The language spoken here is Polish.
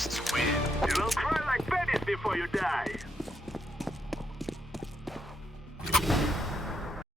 Terrorists win. You will cry like babies before you die.